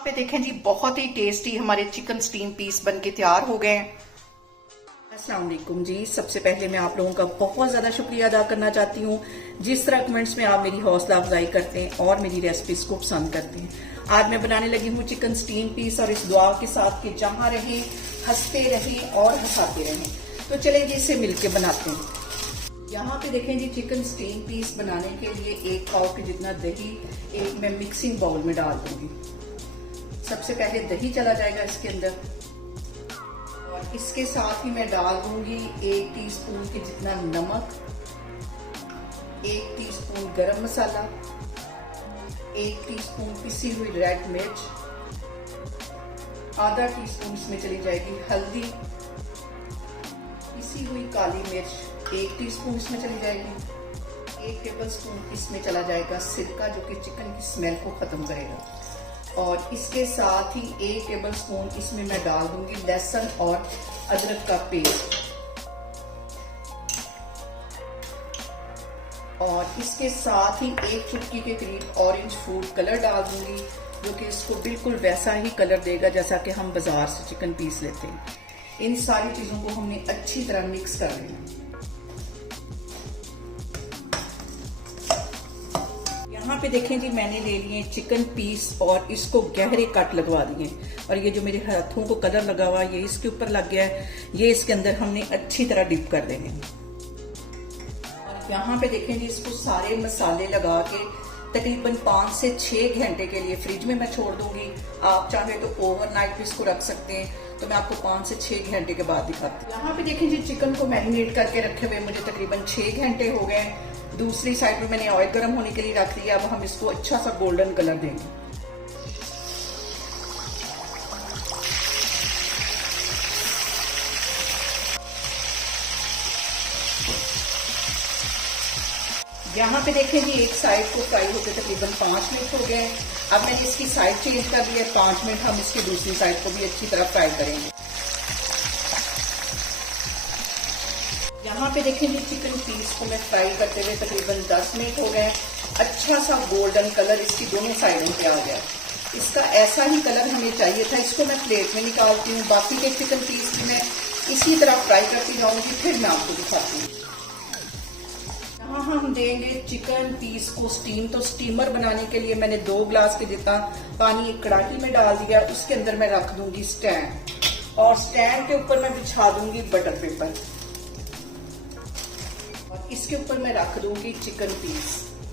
यहाँ पे देखें जी, बहुत ही टेस्टी हमारे चिकन स्टीम पीस बनके तैयार हो गए हैं। अस्सलाम वालेकुम जी। सबसे पहले मैं आप लोगों का बहुत ज़्यादा शुक्रिया अदा करना चाहती हूँ जिस तरह कमेंट्स में आप मेरी हौसला अफजाई करते हैं और मेरी रेसिपीज को पसंद करते हैं। आज मैं बनाने लगी हूँ चिकन स्टीम पीस और इस दुआ के साथ कि जहाँ रहें हंसते रहें और हंसाते रहें। तो चलें जी, इसे मिलके बनाते हैं। यहाँ पे देखें जी, चिकन स्टीम पीस बनाने के लिए 1 पाव के जितना दही एक मैं मिक्सिंग बाउल में डाल दूंगी। सबसे पहले दही चला जाएगा इसके अंदर और इसके साथ ही मैं डाल दूंगी 1 टीस्पून के जितना नमक, 1 टीस्पून गरम मसाला, 1 टीस्पून पिसी हुई रेड मिर्च, आधा टीस्पून इसमें चली जाएगी हल्दी, पिसी हुई काली मिर्च 1 टीस्पून इसमें चली जाएगी, 1 टेबलस्पून इसमें चला जाएगा सिरका जो कि चिकन की स्मेल को खत्म करेगा और इसके साथ ही 1 टेबलस्पून इसमें मैं डाल दूंगी लहसुन और अदरक का पेस्ट और इसके साथ ही 1 चुटकी के करीब ऑरेंज फूड कलर डाल दूंगी जो कि इसको बिल्कुल वैसा ही कलर देगा जैसा कि हम बाजार से चिकन पीस लेते हैं। इन सारी चीजों को हमने अच्छी तरह मिक्स कर लेना। यहाँ पे देखें जी, मैंने ले लिए चिकन पीस और इसको गहरे कट लगवा दिए और ये जो मेरे हाथों को कलर लगा हुआ ये इसके ऊपर लग गया है, ये इसके अंदर हमने अच्छी तरह डिप कर देने। और यहाँ पे देखें जी, इसको सारे मसाले लगा के तकरीबन 5 से 6 घंटे के लिए फ्रिज में मैं छोड़ दूंगी। आप चाहे तो ओवरनाइट भी इसको रख सकते हैं, तो मैं आपको 5 से 6 घंटे के बाद दिखाती हूँ। यहाँ पे देखें जी, चिकन को मैरिनेट करके रखे हुए मुझे तकरीबन 6 घंटे हो गए। दूसरी साइड में मैंने ऑयल गर्म होने के लिए रख दिया। अब हम इसको अच्छा सा गोल्डन कलर देंगे। यहाँ पे देखें जी, एक साइड को फ्राई होते तकरीबन 5 मिनट हो गए। अब मैंने इसकी साइड चेंज कर दी है। 5 मिनट हम इसकी दूसरी साइड को भी अच्छी तरह फ्राई करेंगे। यहाँ पे देखें जी, चिकन पीस को मैं फ्राई करते हुए तकरीबन 10 मिनट हो गए। अच्छा सा गोल्डन कलर इसकी दोनों साइडों पे आ गया। इसका ऐसा ही कलर हमें चाहिए था। इसको मैं प्लेट में निकालती हूँ। बाकी के चिकन पीस भी मैं इसी तरह फ्राई करती जाऊंगी, फिर मैं आपको दिखाती हूँ। यहाँ हम देंगे चिकन पीस को स्टीम। तो स्टीमर बनाने के लिए मैंने 2 ग्लास के जितना पानी एक कड़ाही में डाल दिया। उसके अंदर मैं रख दूंगी स्टैंड और स्टैंड के ऊपर मैं बिछा दूंगी बटर पेपर और इसके ऊपर मैं रख दूंगी चिकन पीस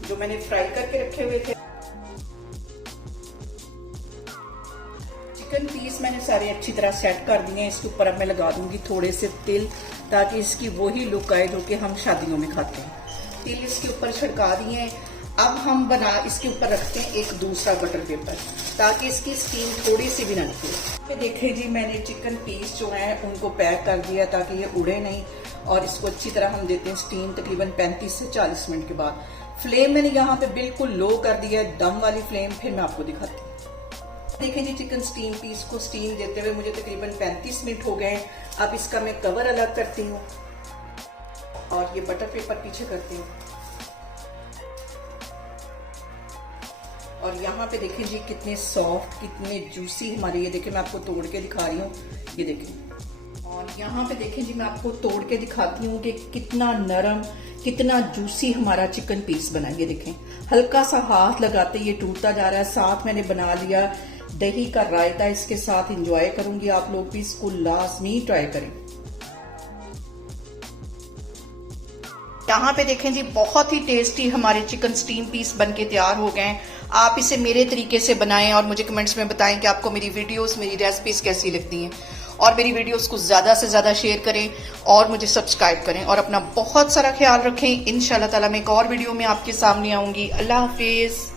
जो मैंने फ्राई करके रखे हुए थे। चिकन पीस मैंने सारे अच्छी तरह सेट कर दिए हैं। इसके ऊपर अब मैं लगा दूंगी थोड़े से तिल ताकि इसकी वही लुक आए जो कि हम शादियों में खाते हैं। तिल इसके ऊपर छिड़का दिए। अब हम इसके ऊपर रखते हैं एक दूसरा बटर पेपर ताकि इसकी स्टीम थोड़ी सी भी न निकले। देखिए जी, मैंने चिकन पीस जो है उनको पैक कर दिया ताकि ये उड़े नहीं और इसको अच्छी तरह हम देते हैं स्टीम तकरीबन 35 से 40 मिनट के बाद। फ्लेम मैंने यहाँ पे बिल्कुल लो कर दिया है, दम वाली फ्लेम। फिर मैं आपको दिखाती हूँ। देखें जी, चिकन स्टीम पीस को स्टीम देते हुए मुझे तकरीबन 35 मिनट हो गए। अब इसका मैं कवर अलग करती हूँ और ये बटर पेपर पीछे करती हूँ और यहाँ पे देखें जी, कितने सॉफ्ट कितने जूसी हमारे ये देखें। मैं आपको तोड़ के दिखा रही हूँ, ये देखें। और यहाँ पे देखें जी, मैं आपको तोड़ के दिखाती हूँ कि कितना नरम कितना जूसी हमारा चिकन पीस बना। ये देखें, हल्का सा हाथ लगाते ये टूटता जा रहा है। साथ मैंने बना लिया दही का रायता, इसके साथ एंजॉय करूंगी। आप लोग भी इसको लाजमी ट्राई करें। यहाँ पे देखें जी, बहुत ही टेस्टी हमारे चिकन स्टीम पीस बनके तैयार हो गए हैं। आप इसे मेरे तरीके से बनाएं और मुझे कमेंट्स में बताएं कि आपको मेरी वीडियोस मेरी रेसिपीज कैसी लगती हैं और मेरी वीडियोस को ज़्यादा से ज़्यादा शेयर करें और मुझे सब्सक्राइब करें और अपना बहुत सारा ख्याल रखें। इंशाल्लाह ताला मैं एक और वीडियो में आपके सामने आऊँगी। अल्लाह हाफिज़।